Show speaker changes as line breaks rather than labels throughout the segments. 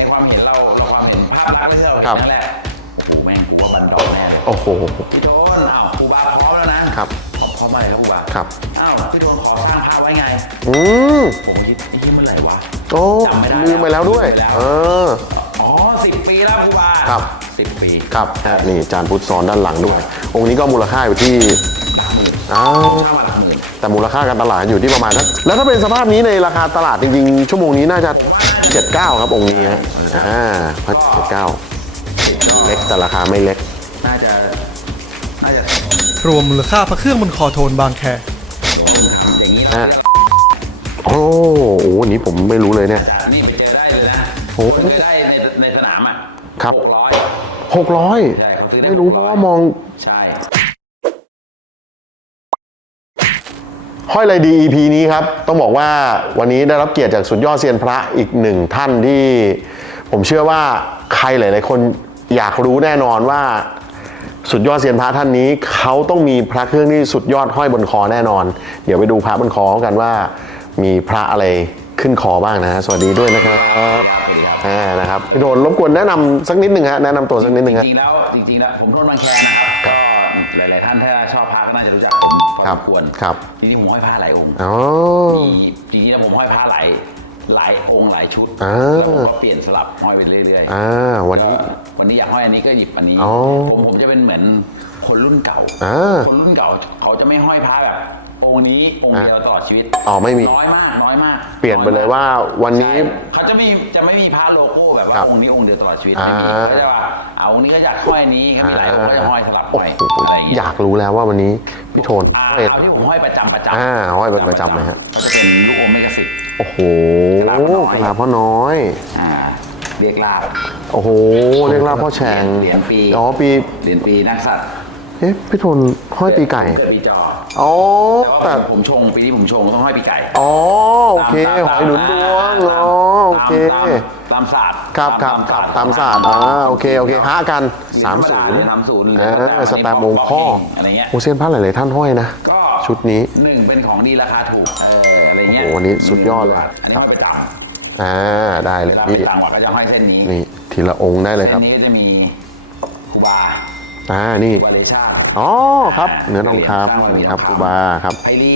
ในความเห็นเราเราความเห็นภาพลักษณ์ที่เราเห็น
ครับ
ครั้งแรกโอ้โหแม่งกูว่าวันดอกแน่เลย
โอ้โห
พี่โดนอ้าวครูบาพร้อมแล้วนะครับพร้อมพร้อมอะไรครับครูบา
ครับ
อ้าวพี่โดนขอสร้างภาพไว้ไง
อืม
ผมคิดไอ้ที่เมื่อไหร่วะ
โอ้
จำไม่ได้
ลืมไปแล้วด้วย
ลืมไปแล้ว
เออ
อ๋อสิบปีแล้วครูบา
ครับ
สิบปี
ครับนี่จานพุทธซ้อนด้านหลังด้วย องค์นี้ก็มูลค่าอยู่ที่
หลักหมื่น
อ้าว
เข้ามาหลักหมื่น
แต่มูลค่าการตลาดอยู่ที่ประมาณนั้นแล้วถ้าเป็นสภาพนี้ในราคาตลาดจริงๆ ชั่วโมงนี้น่าจะ 79 ครับองค์นี้ฮะอ่าพันเจ็ดเก้าเล็กแต่ราคาไม่เล็ก
น่าจะ น่าจะ
รวมมูลค่าพระเครื่องบนคอโทนบางแค
ทำอย่างนี้
อ่าโอ้โหอันนี้ผมไม่รู้เลยเนี่ย
จะนี่ไปเจอได้เลยนะ
โอ้
ผมเจอได้ในในสนามอะ
ครับ
หกร้อย
600
ใช่เขาซื้อได้
ไม่รู้
600
เพราะว่ามอง
ใช่
ห้อยไรดี EP นี้ครับ ต้องบอกว่าวันนี้ได้รับเกียรติจากสุดยอดเซียนพระอีกหนึ่งท่านที่ ผมเชื่อว่าใครหลาย ๆ คนอยากรู้แน่นอนว่า สุดยอดเซียนพระท่านนี้เขาต้องมีพระเครื่องที่สุดยอดห้อยบนคอแน่นอน เดี๋ยวไปดูพระบนคอกันว่า มีพระอะไรขึ้นคอบ้างนะฮะสวัสดีด้วยนะครับอ่านะครับพี่โดนรบกวนแนะนำสักนิดหนึ่งฮะแนะนำตัวสักนิดหนึ่ง
จ
ฮะ
ริงๆแล้วจริงๆแล้วผมโทษบางแคนะครับ อ
ครั
ส
บ
มควร
ครับ
จริงๆผมห้อยผ้าหลายองค์
อ๋อ
มีจริงๆแล้วผมห้อยผ้าหลายหลายองค์หลายชุด
อ่า
แล้วผมก็เปลี่ยนสลับห้อยไปเรื่อยๆ
อ่าวันนี้
ก็วันนี้อยากห้อยอันนี้ก็หยิบอันนี้
อ๋อ
ผมผมจะเป็นเหมือนคนรุ่นเก่า
อ่า
คนรุ่นเก่าเขาจะไม่ห้อยพระแบบ องค์นี้องค์เดียวตลอดชีวิต
อ๋อไม่มี
น้อยมากน้อยมาก
เปลี่ยนไปเลยว่าวันนี้
ใช่เขาจะไม่จะไม่มีพระโลโก้แบบว่า
ครับ
องค์นี้องค์เดียวตลอดชีวิต
อ่า
ไม่มีเขาจะว่าเอาองค์นี้ก็อยากห้อยอันนี้ก็มีหลายองค์ก็จะห้อยสลับห้อย
โอ้โห
อะไรอย่าง
อ
เงี้ย
ยากรู้แล้วว่าวันนี้พี่โทน
อ่า
ห้อย
เอาที่ผมห้อยประจำประจำ
อ่าห้อยเป็นประจำเลยฮะ
ก็จะเป็นลูกอมเมกะสิบ
โอ้โห
กะลาพ่อน้อย
กะลาพ่อน้อย
อ่าเรียกลาบ
โอ้โหเรียกลาบพ่อแฉง
เหรียญปี
อ๋อปี
เหรียญปีนักสัตว์
เอ๊ะพี่โทนห้อยปีไก่
เกิดปีจอ
อ๋อ
แต่
แต่
ว่าผมชงปีนี้ผมชงต้องห้อยปีไก่
อ๋อโอเค
ตาม
หอยหนุนดวง
ตาม
อ๋อโอเค
ตามตามศาสตร์
ครับครับครับตามศาสตร์อ่าโอเคโอเคห้ากันสามศูนย์
สามศูนย์
อ่าสแตมป์มงพ่อ
อะไรเงี้ย
โอเซียนพระหลายๆท่านห้อยนะ
ก็
ชุดนี้
หนึ่งเป็นของดีราคาถูกเอออะไรเงี้ย
โอ้โหอันนี้สุดยอดเลย
อันนี้ห้อยไปต่ำ
อ่าได้เล
เวยลาไป
พี่
ต่ำกว่าก็จะห้อยเส้นนี้
นี่ทีละองค์ได้เลยค
เส้
รับ
นนี้จะมีครูบา
อ่านี่
ครูบาเลชาติ
อ๋อครับเนื้อทองคำนี่ครับครูบาครับ
ไพลี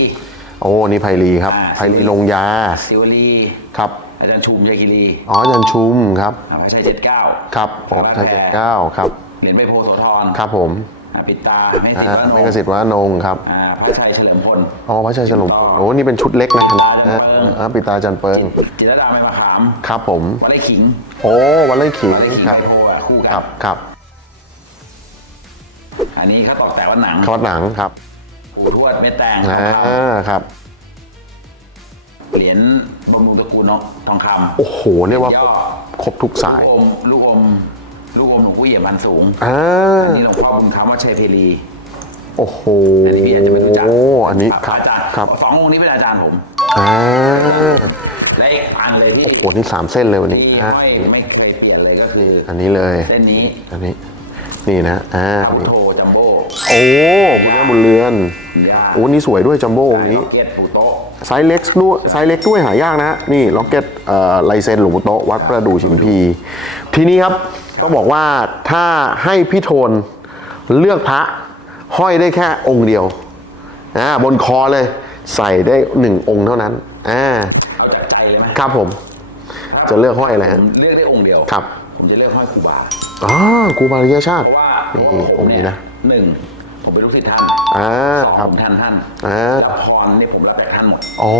โอ้นี่ไพลีครับ
อ่า
ไพลีลงยา
สิวลี
ครับ
อาจารย์ชุมชัยคีรี
อ๋ออาจันชุมครับ
อ่าพระชัยเจ็ดเก้า
ครับผมชัยเจ็ดเก้าครับ
เหรียญใบโพธิ์โสธร
ครับผม
อ่าปิดตาไม่
อ่า
ติด
ไม่กสิทธิ์วัดนงค์ครับ
อ่าพระชัยเฉลิมพล
อ๋อพระชัยฉลมพลโอ้นี่เป็นชุดเล็กนะ
ปิดตาจันเปิง
อ่าปิดตาจันเปิง
จิตจิตรดาไม่มาขาม
ครับผม
วัดไร่ขิง
โอ้วันไล่ขิง
วัดไร่ขิง
ครับ
ไบโพธิ์อะคู่กั
ครับครับ
อันนี้เขาตอกแต่ว่าหนัง
คอดหนังครับ
ปู่ทวดเม็ดแตง
อ่าครับ
เหรียญบำรุงตระกูลทองคำ
โอ้โหเรียกว่า
ย่อ
ครบทุกสาย
ลูกอมลูกอมลูกอมหลวงปู่เอี่ยมพันสูง
อ่า
อันนี้หลวงพ่อบุญคำวัดชัยเพลี
โอ้โห
อันนี้พี่อาจจะไม่รู้จัก
โอ้อันนี้ครับ
อาจารย์
ครับ
สององค์นี้เป็นอาจารย์ผม
อ่า
และอีกอันเลยที่
โอ้โหนี่สามเส้นเลยวันนี้
ที่
ฮะ
ห้อยไม่เคยเปลี่ยนเลยก็คือ
นี่อันนี้เลย
เส้นนี้
อันนี้ นี่นะอ่า
พุท
นี่
โธจัมโบ้
โอ้คุณแม่บุญเรือน
ย่า
โอ้นี่สวยด้วยจัมโบ้องค์นี้
ล็อกเก็ตปู่โต๊ะ
ไซส์เล็กด้วยไซส์เล็กด้วยหายากนะฮะนี่ล็อกเก็ตเอ่อลายเซ็นหลวงปู่โตะวัดประดู่ชิมพี ทีนี้ครับต้องบอกว่าถ้าให้พี่โทนเลือกพระห้อยได้แค่องค์เดียวอ่าบนคอเลยใส่ได้หนึ่งองค์เท่านั้นอ่า
เอาจากใจเลยไหม
ครับผม
ถ้า
จะเลือกห้อยอะไรฮะ
ผมเลือกได้องค์เดียว
ครับ
ผมจะเลือกห้อยครูบา
อ๋อครูบาริยชาติ
เพราะว่าเพ
นี่
ราะว่าผ
อ
ม
งค์
เนี่
นี้
ย
นะ
หนึ่งผมเป็นลูกศิษย์ท่าน
อ่า
สอง
ครับ
ผมทันท่าน
อ่า
แล้วพรนี่ผมรับจากท่านหมด
อ๋อ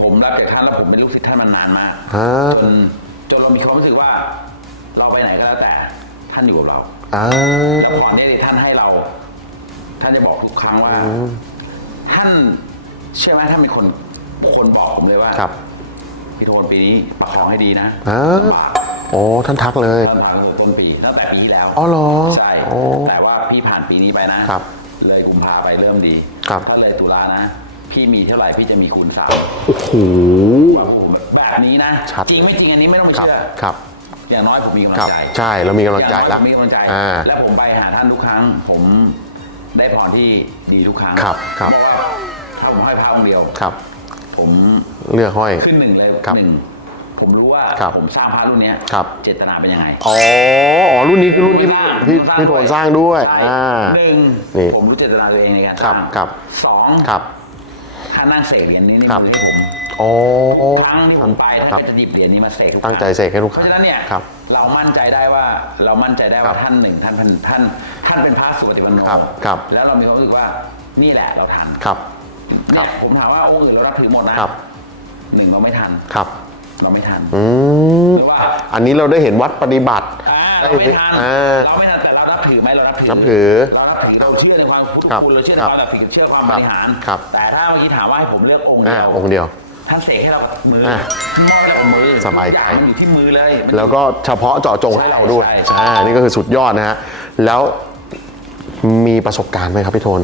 ผมรับจากท่านแล้วผมเป็นลูกศิษย์ท่านมานานมาก
อ่า
จนจนเรามีความรู้สึกว่า เราไปไหนก็แล้วแต่ท่านอยู่กับเรา
อ่า
แล้วพรเนี่ยที่ท่านให้เรา ท่านจะบอกทุกครั้งว่า ท่านเชื่อไหมท่านเป็นคนคนบอกผมเลยว่า
ครับ
พี่โทนปีนี้ประคองให้ดีนะ
อ่า
ลำบาก
โอ้ท่านทักเลย
ท่านผ่านตั้งแต่ต้นปีตั้งแต่ปีที่แล้ว
อ๋อเหรอ
ใช่
โอ้
แต่ว่าพี่ผ่านปีนี้ไปนะ
ครับ
เลยกุมภาไปเริ่มดี
ครับ
ถ้าเลยตุลานะ พี่มีเท่าไหร่พี่จะมีคูณสาม
โอ้โห
ว่าผมแบบนี้นะ
ชัด
จริงไม่จริงอันนี้ไม่ต้องไป
ครับ
เชื่อ
ครับ
อย่างน้อยผมมีกำลั
ครั
ง
บ
ใจ
ใช่เรามีกำลังใจ
อย่า
แล้ว
น้อยผมมีกำลังใจ
อ่า
แล้วผมไปหาท่านทุกครั้ง ผมได้พรที่ดีทุกครั้ง
ครับครับ
เพราะว่าถ้าผมห้อยพระองค์เดียว
ครับ
ผม
เลือกห้อย
ขึ้นหนึ่งเลย
ครับ
หนึ่ง ผมรู้ว่า
ครับ
ผมสร้างพระรุ่นเนี้ย
ครับ
เจตนาเป็นยังไง
อ๋ออ๋อรุ่นนี้คือรุ่นที่พี่พี่พี่โทนสร้างด้วย
ใช่
อ่า
หนึ่ง
นี่
ผมรู้เจตนาตัวเองในการ
ครั
ส
บ
ร้าง
ครับ
สอง
ครับ
ถ้านั่งเสกเหรียญนี้ใน
ครับ
มือให้ผม
อ๋อ
ทุกครั้งที่ผมไปท่าน
ครับ
ก็จะหยิบเหรียญนี้มาเสกทุก
ตั้งใจเสกให้ลูก
เพ
ค้า
ราะฉะนั้นเนี่ย
ครับ
เรามั่นใจได้ว่าเรามั่นใจได้
ครั
ว่า
บ
ท่านหนึ่งท่านท่านท่าน ท่านเป็นพระสุปฏิปันโน
ครับครับ
แล้วเรามีความรู้สึกว่านี่แหละเราทัน
ครับ ครั
เนี่
บ
ยผมถามว่าองค์อื่นเรานับถือหมดนะครับ หนึ่งเราไม่ทัน
ครับ
เราไม่ทัน
อืม
หรือว่า
อันนี้เราได้เห็นวัดปฏิบัติ
อ่า
ได้
เราไม่ทัน
อ่า
เราไม่ทันแต่เรานับถือไหมเรานับถือ
นับถือ
เรานับถือเราเชื่อในความพุทธ
ครับ
คุณเราเชื่อใน
ครับ
ความศักดิ์สิทธิ์เชื่อความ
ครับ
บริหาร
ครับ
แต่ถ้าเมื่อกี้ถามว่าให้ผมเลือกองค์
อ่า
เดียว
องค์เดียว
ท่านเสกให้เรากับมืออามอบให้เรากับมือ
สบายใจ
ทุกองมันอยู่ที่มือเลย
แล้วก็เฉพาะเจาะจงให้เราด้วย
ใช่ใช่
อ่า นี่ก็คือสุดยอดนะฮะ แล้วมีประสบการณ์ไหมครับพี่โทน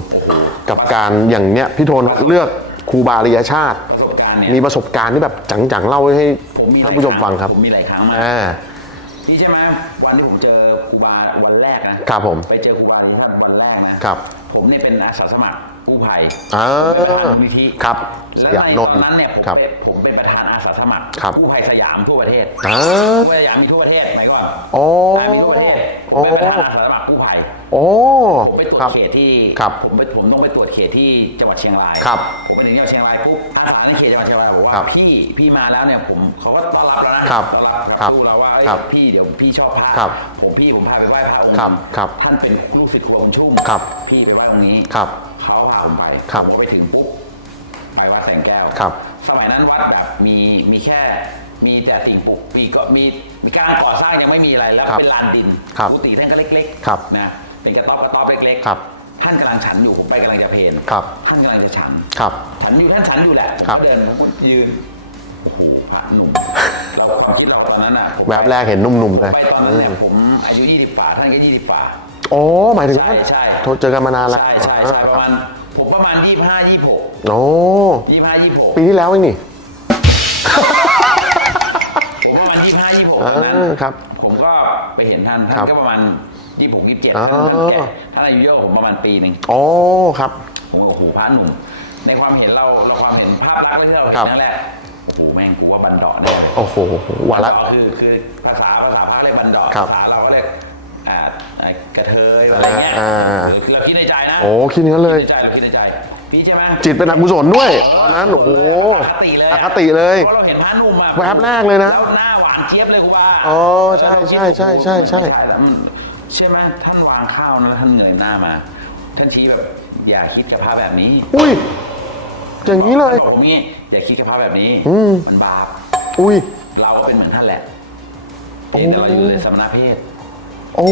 กับการอย่างเนี้ยพี่โทนเลือกครูบาอริยชาติ
ประสบการ ณ์เนี่ย
มีประสบการณ์ที่แบบจังๆเล่าให้
ผมมีหล
ท่ายนผู้ชมฟังครับ
ผมมีหลายครั้งมาก
อ่า
พี่ใช่ไหมวันที่ผมเจอครูบาวันแรกนะครับ
ผม
ไปเจอครูบาที่ท่านวันแรกนะครับผมเนี่ยเป็นอาสาสมัครกู้ภัย
อ่า
ผมเป็นประธานมูลนิธิ
ครับ
และ
สยาม
ใน
น
ต
น
อ
ท์
นนั้นเนี่ยผม
ครับ
เป็นผมเป็นประธานอาสาสมัคร
ครับ
กู้ภัยสยามทั่วประเทศ
อ่า
กู้ภัยสยามมีทั่วประเทศไหมก่อน
โอ้า
มีทั่วประเทศผมเป็นประธานอาสาสมัคร กู้ภัย
โอ้
ผมไปตรว
ครั
จ
บ
เขตที่
ครับ
ผมไปผมต้องไปตรวจเขตที่จังหวัดเชียงราย
ครับ
ผมไปถึงจังหวัดเชียงรายปุ๊บอาสาในเขตจังหวัดเชียงรายบอกว่า
ครับ
พี่พี่มาแล้วเนี่ยผมเขาก็ต้อนรับเรานะครับต้อนรับ
ครับ
ดูเราว่าเอ้ย
ครับ
พี่เดี๋ยวพี่ชอบพระ
ครับ
ผมพี่ผมพาไปไหว้พระองค์
ครับครับ
ท่านเป็นลูกศิษย์ครูบาบุญชุ่ม
ครับ
พี่ไปไหว้ตรงนี้
ครับ
เขาพาผมไป
ครับ
ผมก็ไปถึงปุ๊บไปวัดแสงแก้ว
ครับ
สมัยนั้นวัดแบบมีมีแค่ มีแต่สิ่งปลูกมีก็มีมีการก่อสร้างยังไม่มีอะไรแล้ว
ครับ
เป็นลานดิน
ครับ
กุฏิท่านก็เล็ก
ครับ
นะเป็นกระต๊อบกระต๊อบเล็ก
ครับ
ท่านกำลังฉันอยู่ผมไปกำลังจะเพลน
ครับ
ท่านกำลังจะฉัน
ครับ
ฉันอยู่ท่านฉันอยู่แหละผม
ครับ
ก็เดินผมก็ยืนโอ้โหพระหนุ่มเราความคิดเราตอนนั้นอะผม
แวบแรกเห็นหนุ่มๆเลย
ไปตอนนั้นเนี่ยผมอายุ20ฝ่าท่านก็20ฝ่า
โอ้หมายถึง
ใช่ใช่
โทรเจอกันมานานแล้ว
ใช่ใช่ใช่ประมาณผมประมาณ 25 26
โอ้
25 26
ปีที่แล้วเองนี่
ยี่ห้ายี่หก
อ่า
นั้น
ครับ
ผมก็ไปเห็นท่าน
ครั
ท่าน
บ
ก็ประมาณยี่หกยี่เจ็ด
อ๋อ
ท่านท่านแก่ท่านอายุเยอะกว่าผมประมาณปีหนึ่ง
โอ้ครับ
ผมก็โอ้โหพระหนุ่ม ในความเห็นเราเราความเห็นภาพลักษณ์ที่เราเห็
ครั
น
บ
นั่นแหละโอ้โหแม่งกูว่าบันดอกเนี่ย
โอ้โหวาระ
บันดอกคือคือภาษาภาษาพระเรียกบันดอก
ครับ
ภาษาเราก็เรียกอ่าอ่ากระเทยอะไรเงี้ย
อ่าอ่า
คือเราคิดในใจนะ
โอ้คิดอย่างนั้นเลย
คิดในใจเราคิดในใจพี่ใช่ไหม
จิตเป็นอกุศลด้วย ตอนนั้นโอ้โห
อคติเลย
อคติเลย
เพราะเราเห็นพระหนุ่มอะ
แวบแรกเลยนะ
แล้วหน้าหวาน เจี๊ยบเลยกูว่า
อ๋อใช่ใช่ใช่ใช่ใช่
อืมเชื่อไหมท่านวางข้าวนะแล้วท่านเงยหน้ามา ท่านชี้แบบ อย่าคิดกับพระแบบนี้
อุ้ย อย่างนี้เลย
บอกผมงี้อย่าคิดกับพระแบบนี้
อืม
มันบาป
อุ้ย
เราก็เป็นเหมือนท่านแหละเพียงแต่เราอยู่ในสมณเพศ
โอ้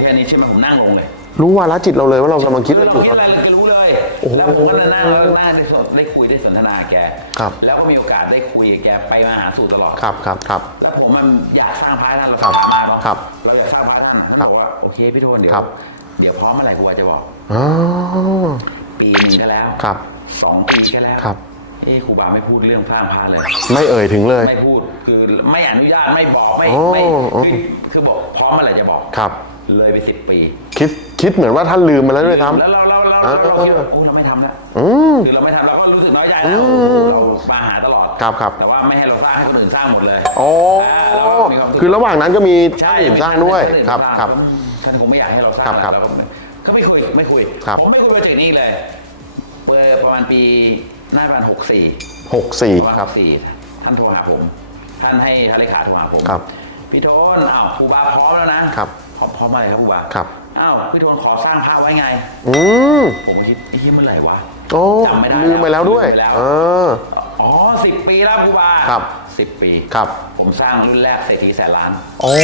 แค่นี้ใช่ไหมผมนั่งลงเลย
รู้วาระจิตเราเลยว่าเรากำลังคิดอะไร
เรา
อยู่
คิดอะไรเราจะรู้เลย
โอ้โห
แล้วผมก็นั่งแล้วนั่งได้สนได้คุยได้สนทนากับแก
ครับ
แล้วก็มีโอกาสได้คุยกับแกไปมาหาสู่ตลอด
ครับครับครับ
แล้วผมมันอยากสร้างพระให้ท่านเรา
ครับ
สามารถเนาะ
ครับ
เราอยากสร้างพระให้ท่านท่าน
ครับ
บอกว่าโอเคพี่โทนเดี๋ยว
ครับ
เดี๋ยวพร้อมเมื่อไหร่กูจะบอก
อ๋อ
ปีหนึ่งก็แล้ว
ครับ
สองปีก็แล้ว
ครับ
เอ้ครูบาไม่พูดเรื่องสร้างพระเลย
ไม่เอ่ยถึงเลย
ไม่พูดคือไม่อนุญาตไม่บอกไม่
โอ้
ไม่
โอ้
คือคือบอกพร้อมเมื่อไหร่จะบอก
ครับ
เลยไปสิบปี
คิด คิดเหมือนว่าท่านลืมไปแล้วด้วยซ้
แล้วเราเราเรา
อ่า
เราเราคิดว่าโอ้เราไม่ทำแล้วำ
อืม
คือเราไม่ทำเราก็รู้สึกน้อยใจ
อื
นะ
ม
เรามาหาตลอด
ครับครับ
แต่ว่าไม่ให้เราสร้างให้คนอื่นสร้างหมดเลย
โอ้า
เราก็มีวามสุข
คือระหว่างนั้นก็มี
ใช่
ท่านอื่นสร้างด้วย
มี
ครับ
ท่าน
ครับ
ท่านคงไม่อยากให้เราสร้าง
ครับครับ
แล้วก็ไม่ก็ไม่คุยไม่คุย
ครับ
ผมไม่คุยโปรเจกต์นี้อีกเลยเปิดประมาณปีหน้าประมาณหกสี่
หกสี่
ประมาณ
ค
ห
รับ
กสี่ท่านโทรหาผม ท่านให้ท่านเลขาโทรหาผม
ครับ
พี่โทนอ้าวครูบาพร้อมแล้วนะครับพร้อมพร้อมอะไรครับครูบา
ครับ
อ้าวพี่โทนขอสร้างพระไว้ไง
อืม
ผมก็คิดไอ้เหี้ยเมื่อไหร่วะ
โอ้
จำไม่ได้
ลืมไปแล้วด้วย
ลืมไปแล้ว
เออ
อ๋อสิบปีแล้วครูบา
ครับ
สิบปี
ครับ
ผมสร้างรุ่นแรกเศรษฐีแสนล้าน
โอ้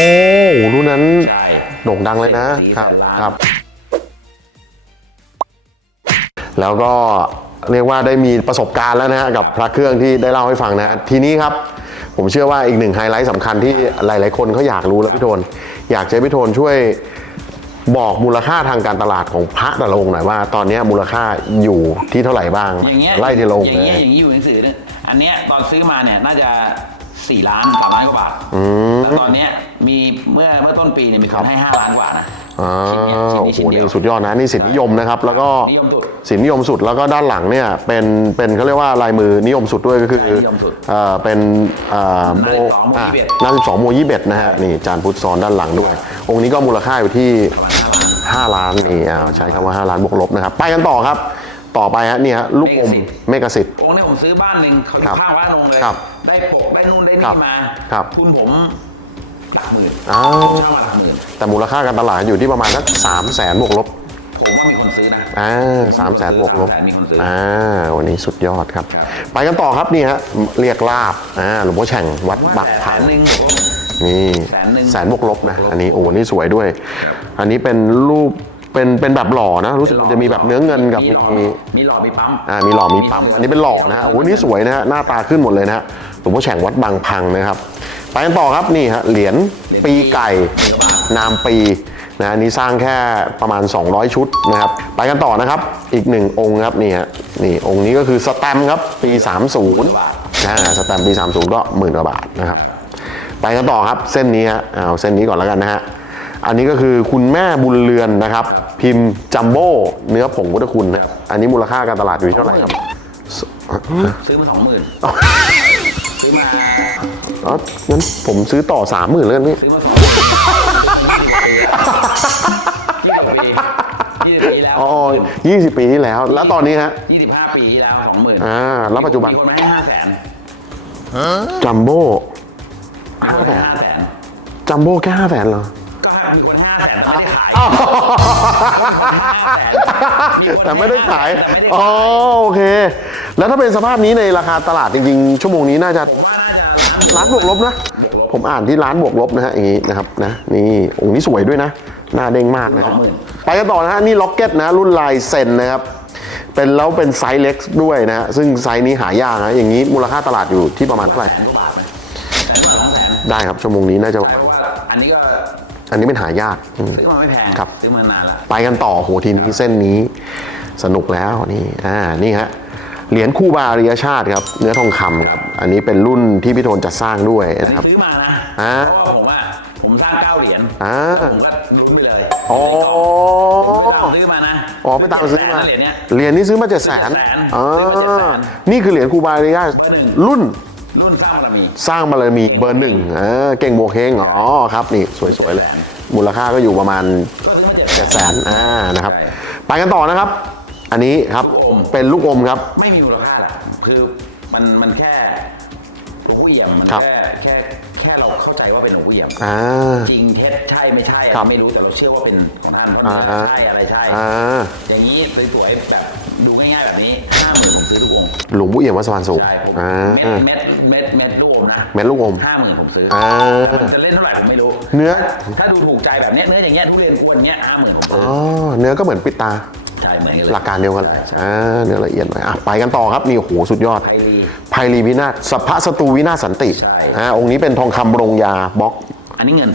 รุ่นนั้น
ใช่
โด่งดังเลยนะ
ศรษฐี
ครับ
แสนล้าน
ครับ แล้วก็เรียกว่าได้มีประสบการณ์แล้วนะฮะกับพระเครื่องที่ได้เล่าให้ฟังนะทีนี้ครับ ผมเชื่อว่าอีกหนึ่งไฮไลท์สำคัญที่หลาย ๆ คนเขาอยากรู้แล้วพี่โทน อยากจะให้พี่โทนช่วย บอกมูลค่าทางการตลาดของพระแต่ละองค์หน่อยว่า ตอนนี้มูลค่าอยู่ที่เท่าไหร่บ้าง
อย่างเงี้ย
ไล่ทีละองค์
อย่าง
เล
เงี้ย
ย
อย่างนี้อยู่ในหนังสือเนี่ยอันเนี้ยตอนซื้อมาเนี่ยน่าจะสี่ล้านสามล้านกว่าบาท
อืม
แล้วตอนเนี้ยมีเมื่อเมื่อต้นปีเนี่ยมีคนให้ห้าล้านกว่านะ
อ่า
ชิ้นเนี้ยชิ้น
โอ้
นี้
โห
ชิ้นเดี
นี่
ยว
สุดยอดนะนี่สินนิยมนะครับ แล้วก็
นิยมสุด
สินนิยมสุดแล้วก็ด้านหลังเนี่ยเป็นเป็นเขาเรียกว่าลายมือนิยมสุดด้วยก็คือ
นิยมสุด
เอ่อเป็นเอ่อโม
หน้า12โม
อะหน้า12โมยี่เบ็ดนะฮะนี่จานพุทธซ้อนด้านหลังด้วย องค์นี้ก็มูลค่าอยู่ที่
ประมาณห้าล้าน
5 ล้านนี่อ่าใช้คำว่า 5 ล้านบวกลบนะครับ ไปกันต่อครับ ต่อไปฮะนี่ฮะลูกอมเมกะสิทธิ์
องค์นี้ผมซื้อบ้านหนึ่งเขาอ
ครั
ยู่
บ
ข้างวัดนงเลย
ครับ
ได้ปกได้นู่นได้
ครั
นี่
บ
มา
ครับ
ทุนผมหลักหมื่น
อ้าว
ช่างมาหลักหมื่น
แต่มูลค่าการตลาดอยู่ที่ประมาณสักสามแสนบวกลบ
ผมว่ามีคนซื้อนะ
อ่าสามแสนบวกลบ
300,000มีคนซื้อ
อ่าวันนี้สุดยอดครับ
ครับ
ไปกันต่อครับนี่ฮะเรียกลาบอ่าหลวงพ่อแฉ่งวัดบาง
แส
พัน
นหนึ่งผม
นี่
แสนหนึ่ง
แสนบวกลบนะ อันนี้โอ้นี่สวยด้วย อันนี้เป็นรูปเป็นเป็นแบบหล่อนะ รู้สึกมันจะมีแบบเนื้อเงินกับ
มีหล่อ
มี
มีหล่อมีปั๊ม
อ่ามีหล่อมีปั๊ม อันนี้เป็นหล่อนะฮะโอ้โหนี่สวยนะฮะหน้าตาขึ้นหมดเลยนะฮะหลวงพ่อแฉ่งวัดบางพังนะครับไปกันต่อครับนี่ฮะเหรียญปีไก่ นามปีนะอันนี้สร้างแค่ประมาณ 200 ชุดนะครับ ไปกันต่อนะครับ อีกหนึ่งองค์ครับนี่ฮะนี่องค์นี้ก็คือสแตมป์ครับปี 30อ่าสแตมป์ปี 30 ก็หมื่นกว่าบาทนะครับ ไปกันต่อครับเส้นนี้ฮะเอาเส้นนี้ก่อนแล้วกันนะฮะ อันนี้ก็คือคุณแม่บุญเรือนนะครับ พิมพ์จัมโบ้เนื้อผงพุทธคุณนะครับอันนี้มูลค่าการตลาดอยู่ที่เท่าไหร่ครับ
ซื้อมาสองหมื่นซื้อมา
อ๋องั้นผมซื้อต่อสามหมื่นแล้วกันพี่
ซื้อมาสองหมื่นยี่สิบปียี่สิบปีแล้ว
อ๋อยี่สิบปีที่แล้ว แล้วตอนนี้ฮะ
ยี่สิบห้าปีที่แล้วสองหมื่น
อ่าแล้วปัจจุบัน
มีคนมาให้ห้าแสน
จัมโบ้
ห้าแสนห้าแสน
จัมโบ้แค่ห้าแสนเหรอ
ก็มีคนห้าแสนแต่ไม่ได้ขาย
แต่ไม่ได้ขาย
แต่ไม่ได้
อ๋อ
ขาย
โอเค แล้วถ้าเป็นสภาพนี้ในราคาตลาดจริงๆ ชั่วโมงนี้น่าจะ
ผมว่าน่าจะ
ล้านบวกลบนะ
บวกลบ
ผมอ่านที่ล้านบวกลบนะฮะอย่างนี้นะครับนะนี่องค์นี้สวยด้วยนะ หน้าเด้งมากนะครับ
สองหมื่น
ไปกันต่อนะฮะนี่ล็อกเก็ตนะ รุ่นลายเซนนะครับเป็นแล้วเป็นไซส์เล็กด้วยนะฮะซึ่งไซส์นี้หายากนะอย่างนี้มูลค่าตลาดอยู่ที่ประมาณเท่าไหร่
แสนกว่าบาทไหมแสนกว่าสองแสน
ได้ครับชั่วโมงนี้น่าจะ
เพราะว่าอันนี้ก็
อันนี้เป็นหายากอืม
ซื้อมาไม่แพง
ครับ
ซื้อมานานแล้ว
ไปกันต่อโหทีนี้เส้นนี้สนุกแล้วนี่อ่านี่ฮะเหรียญคู่บาอริยชาติครับเนื้อทองคำครับอันนี้เป็นรุ่นที่พี่โทนจัดสร้างด้วย
อัน
นะ
นี้
ครับ
ซื้อมานะ
อ่า
เพราะว่าผมว่าผมสร้างเก้าเหรียญ
อ่า
แล้วผมก็ลุ้นไปเลย
อ๋อ
ผมไปตามซื้อมานะ
อ๋อไปตามซื้อมา
เหรียญเนี้ย
เหรียญนี้ซื้อมาเจ็ดแสน
700,000
อ่า
ซื้อมา700,000
นี่คือเหรียญครูบาอริยชาติ
เบอร์หนึ่ง
รุ่น
รุ่นสร้างบารมี
สร้างบารมีเบอร์หนึ่งอ่าเก่งโบวกเฮงอ๋อครับนี่สวยๆเลย มูลค่าก็อยู่ประมาณ
ก็ซื้อมาเจ็ด
เจ็ดแสนอ่านะครับ
ใช่
ไปกันต่อนะครับ อันนี้ครับ
ลูกอม
เป็นลูกอมครับ
ไม่มีมูลค่าแหละคือมันมันแค่หลวงพ่อเอี่ยมมัน
ครับ
แค่แค่แค่เราเข้าใจว่าเป็นหลวงพ่อเอี่ยม
อ่า
จริงเท็จใช่ไม่ใช่
ครับ
ไม่รู้แต่เราเชื่อว่าเป็นของท่านเพราะ
อ่า
เนื้อใช่อะไรใช่
อ่า
อย่างนี้สวยๆแบบดู ง่ายๆแบบนี้ห้าหมื่นผมซื้อลูกอม
หลวงปู่เอี่ยมวัดสะพานสูง
ใช่ผม
อ่า
เม็ดเม็ดเม็ดเม็ดลูกอมนะ
เม็ดลูกอม
ห้าหมื่นผมซื้อ
อ่า
แต่มันจะเล่นเท่าไหร่ผมไม่รู้
เนื้อ
ถ้าดูถูกใจแบบเนี้ยเนื้ออย่างเงี้ยทุเรียนกวนเงี้ยห้าหมื่นผม
อ๋
ซื้
อ
อ
เนื้อก็เหมือนปิดตา
ใช่เหมือนกันเลย
หลักการเดียวกันเลยอ่าเนื้อละเอียดหน่อยอะไปกันต่อครับนี่โอ้โหสุดยอด
ไพรี
ไพรีวินาศสัพพะสตูวินาศสันติ
ใช่
อ่าองค์นี้เป็นทองคำบรงยาบล็อก
อันนี้เงิน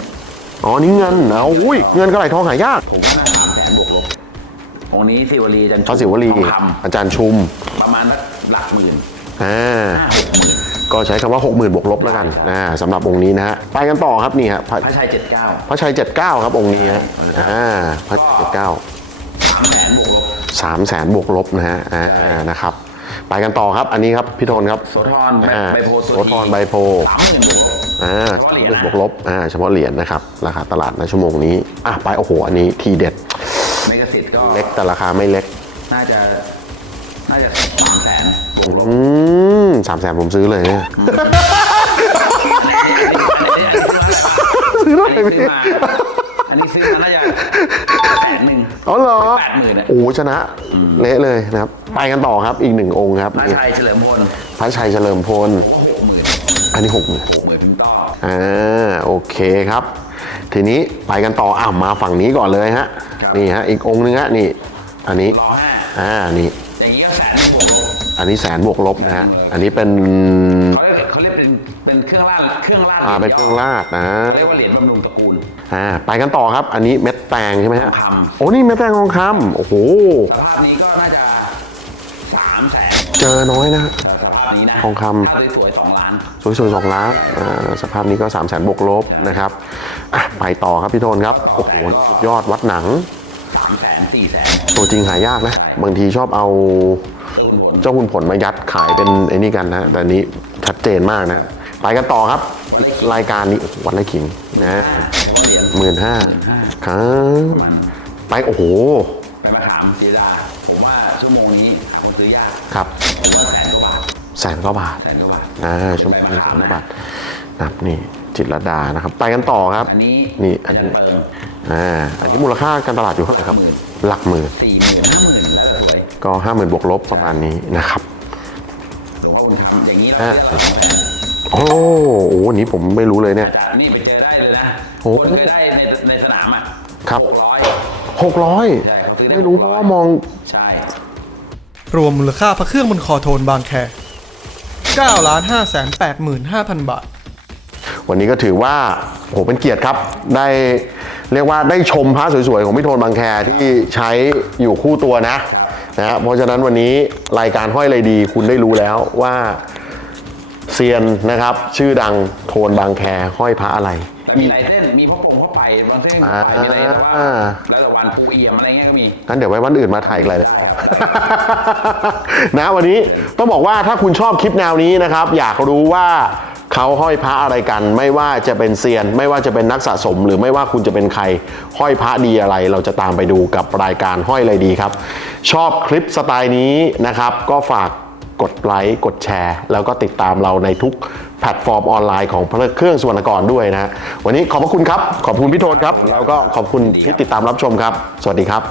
อ๋อนี่เงินเอาอุ้ยเงินก็ไหลทองหายาก
ผมว่าน่า องค์นี้สิวลีจันทร์
พระศิวลี
ทองค
อาจารย์ชุมำ
ประมาณสักหลักหมื่น
อ่า
ห้าหกหมื่น
ก็ใช้คำว่า 60,000บวกลบแล้วกันอ่าสำหรับองค์นี้นะฮะไปกันต่อครับนี่ฮะพระ
พระชัยเจ็ดเก้า
พระชัย 79 ครับองค์นี้ฮะอ่าพระชัย79
สามแสนบวกลบ
สามแสนบวกลบนะฮะ อ่า นะครับ ไปกันต่อครับ อันนี้ครับ พี่โทนครับ
โสธรใบ
อ่า
ใบโพธิ์
โสธรใบโพ
สามหมื่นบวกลบ
อ่า
เฉพาะเหรียญนะ
บวกลบ อ่า เฉพาะเหรียญนะครับ ราคาตลาดในชั่วโมงนี้ อะ ไป โอ้โห อันนี้ทีเด็ด
เม กะสิทธิ์ก็
เล็กแต่ราคาไม่เล็ก
น่าจะ น่าจะสามแสนบวกลบ
อืมสามแสนผมซื้อเลยเนี่ย ซื้อเท่าไหร่
อัน
พี่
นี้ซื้อมาอันนี้ซื้อมาน่าจะแสนหนึ่ง
อ๋อเหรอ
แปดหมื่นอะ
โอ้ชนะเละเลยนะครับ ไปกันต่อครับอีกหนึ่งองค์ครับ
พระชัยเฉลิมพล
พระชัยเฉลิมพล
ผมว่าหกหมื่น
อันนี้หกหมื่น
หกหมื่นพิมพ์ต่อ
อ่าโอเคครับ ทีนี้ไปกันต่ออะมาฝั่งนี้ก่อนเลยฮะ
ครับ
นี่ฮะอีกองค์นึงฮะนี่ อันนี้
รอห้า
อ่านี่
อย่างนี้ก็แสนบวกลบ
อันนี้แสนบวกลบนะฮะอันนี้เป็น
เขาเรียกเขาเรียกเป็นเป็นเครื่องราดเครื่องราด
อ่าเป็นเครื่องราดนะ
เขาเรียกว่าเหรียญบำรุงตระกูล
อ่าไปกันต่อครับ อันนี้เม็ดแตงใช่ไหมฮะ
ทองคำ
โอ้นี่เม็ดแตงทองคำโอ้โห
สภาพนี้ก็น่าจะสามแสน
เจอน้อยนะ
สภาพ นี้นะ
ทองคำ
ถ้าสวยๆสองล้าน
สวยๆสองล้านอ่าสภาพนี้ก็3ามแสนบวกลบนะครับอะไปต่อครับพี่โทนครับ โอ้โหนี่สุดยอดวัดหนัง
สามแสนสี่แสน
ตัวจริงหายากนะ
ใช่
บางทีชอบเอา
เติมผล
เจ้าคุณผลมายัดขายเป็นไอ้นี่กันนะ แต่อันนี้ชัดเจนมากนะ ไปกันต่อครับ รายการนี้โอ้โหวันละขิงนะ
เหรียญ
หมื่นห้าครับ
มัน
ไปโอ้โห
ไปมาถามเสียดายผมว่าชั่วโมงนี้หาคนซื้อยาก
ครับ
ผมว่าแสนกว่าบาท
แสนกว่าบาท
แสนกว่าบาท
อ่าชั่วโมง
ไป
นี้
มา
แส
ถาม
นกว่า
นะ
บาทนะครับนี่จิตรลดานะครับ ไปกันต่อครับ
อันนี้
นี่อั
อานจาร
นี้
ย์เปิง
อ่าอันนี้มูลค่าการตลาดอยู่เท่าไหร่ครับ หลักหมื่น
สี่หมื่นห้าหมื่นแล้วแต่สวย
ก็ห้าหมื่นบวกลบประมาณนี้นะครับ
หลวงพ่อคุณทำอย่างนี้เรา
อ่า
เรียกเราแสน
โอ้โหอันนี้ผมไม่รู้เลยเนี่ย
อาจารย์นี่ไปเจอได้เลยนะ
โอ้
คนเคยได้ในในสนามอะ
ครับ
หกร้อย
หกร้อย
ใช่เขาซื้อได้
ไม่รู้
600
เพราะว่ามอง
ใช่
รวมมูลค่าพระเครื่องบนคอโทนบางแค 9ล้าน5แสน85,000 บาท
วันนี้ก็ถือว่าโหเป็นเกียรติครับ ได้เรียกว่าได้ชมพระสวยๆ ของพี่โทนบางแคที่ใช้อยู่คู่ตัวนะนะฮะเพราะฉะนั้นวันนี้รายการห้อยไรดีคุณได้รู้แล้วว่าเซียนนะครับ ชื่อดังโทนบางแคห้อยพระอะไร
แต่มีหลายเส้น มีพ่อปงพ่อ ไปบางเส้นพ่อไปมีอะไรแต่ว่า
อ่า
แล้วแต่วันปูเอี่ยมอะไรเงี้ยก็มี
งั้นเดี๋ยวไว้วันอื่นมาถ่ายอีกหลายรอบนะวันนี้ต้องบอกว่าถ้าคุณชอบคลิปแนวนี้นะครับ อยากรู้ว่าเขาห้อยพระอะไรกัน ไม่ว่าจะเป็นเซียน ไม่ว่าจะเป็นนักสะสม หรือไม่ว่าคุณจะเป็นใคร ห้อยพระดีอะไร เราจะตามไปดูกับรายการห้อยอะไรดีครับ ชอบคลิปสไตล์นี้นะครับ ก็ฝากกดไลค์กดแชร์ แล้วก็ติดตามเราในทุก แพลตฟอร์มออนไลน์ของพระเครื่องสุวรรณกรด้วยนะวันนี้ขอบพระคุณครับ ขอบคุณพี่โทนครับ แล้วก็ขอบคุณที่ติดตามรับชมครับ สวัสดีครับ